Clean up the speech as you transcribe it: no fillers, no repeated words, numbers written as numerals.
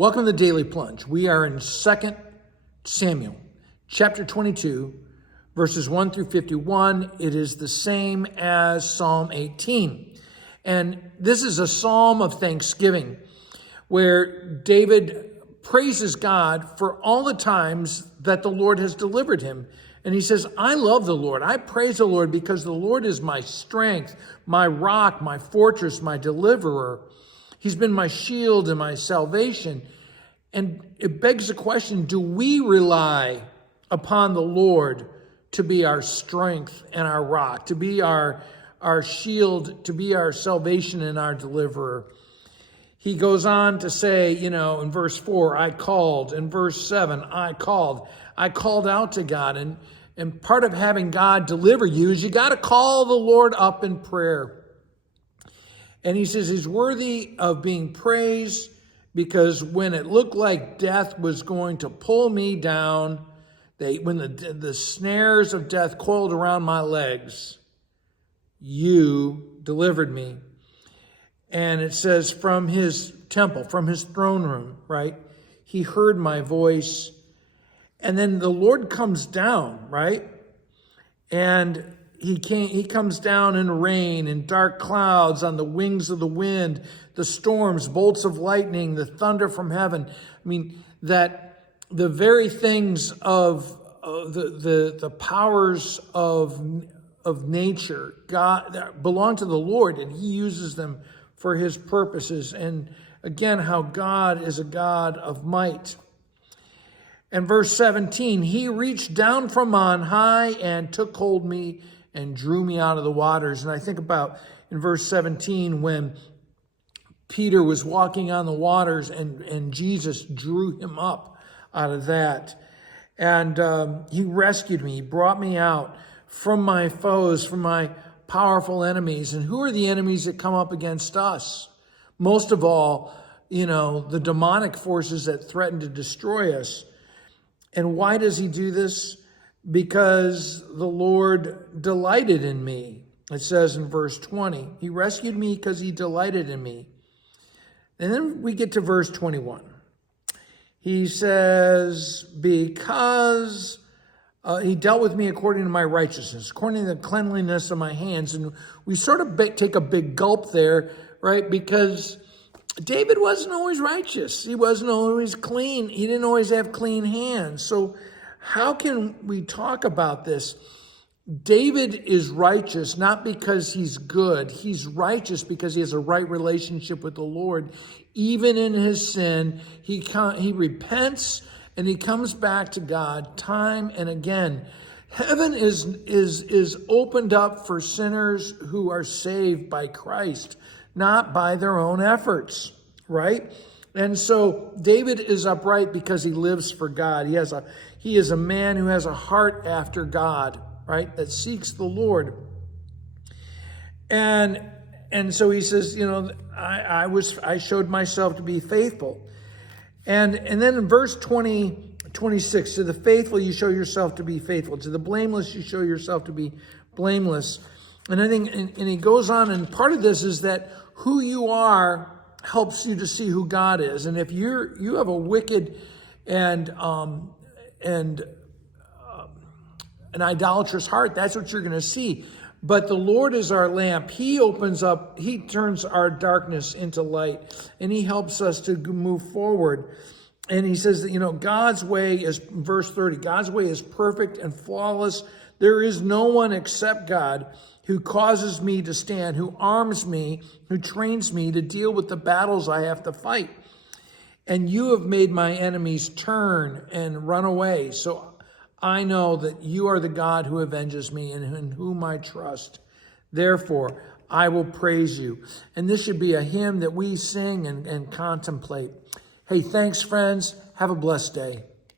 Welcome to the Daily Plunge. We are in 2 Samuel, chapter 22, verses 1 through 51. It is the same as Psalm 18. And this is a psalm of thanksgiving where David praises God for all the times that the Lord has delivered him. And he says, I love the Lord. I praise the Lord because the Lord is my strength, my rock, my fortress, my deliverer. He's been my shield and my salvation. And it begs the question, do we rely upon the Lord to be our strength and our rock, to be our shield, to be our salvation and our deliverer? He goes on to say, in verse 4, I called. In verse 7, I called. I called out to God. And part of having God deliver you is you got to call the Lord up in prayer. And he says he's worthy of being praised because when it looked like death was going to pull me down, when the snares of death coiled around my legs, you delivered me. And it says from his temple, from his throne room, right? He heard my voice. And then the Lord comes down, right? And he comes down in rain, in dark clouds, on the wings of the wind, the storms, bolts of lightning, the thunder from heaven. I mean, that the very things of the powers of nature, God, that belong to the Lord, and he uses them for his purposes. And again, how God is a God of might. And verse 17, he reached down from on high and took hold of me and drew me out of the waters. And I think about in verse 17 when Peter was walking on the waters and Jesus drew him up out of that. And he rescued me, he brought me out from my foes, from my powerful enemies. And who are the enemies that come up against us? Most of all, the demonic forces that threaten to destroy us. And why does he do this? Because the Lord delighted in me. It says in verse 20, he rescued me because he delighted in me. And then we get to verse 21. He says, because he dealt with me according to my righteousness, according to the cleanliness of my hands. And we sort of take a big gulp there, right? Because David wasn't always righteous. He wasn't always clean. He didn't always have clean hands. So how can we talk about this? David is righteous not because he's good. He's righteous because he has a right relationship with the Lord. Even in his sin, he repents and he comes back to God time and again. Heaven is opened up for sinners who are saved by Christ, not by their own efforts, right? And so David is upright because he lives for God. He is a man who has a heart after God, right? That seeks the Lord. And so he says, I showed myself to be faithful. And then in verse 26, to the faithful you show yourself to be faithful. To the blameless you show yourself to be blameless. And I think, and he goes on, and part of this is that who you are helps you to see who God is. And if you have a wicked and an idolatrous heart, that's what you're going to see. But the Lord is our lamp. He turns our darkness into light, and he helps us to move forward. And he says that, God's way is, verse 30, God's way is perfect and flawless. There is no one except God who causes me to stand, who arms me, who trains me to deal with the battles I have to fight. And you have made my enemies turn and run away. So I know that you are the God who avenges me and in whom I trust. Therefore, I will praise you. And this should be a hymn that we sing and contemplate. Hey, thanks, friends. Have a blessed day.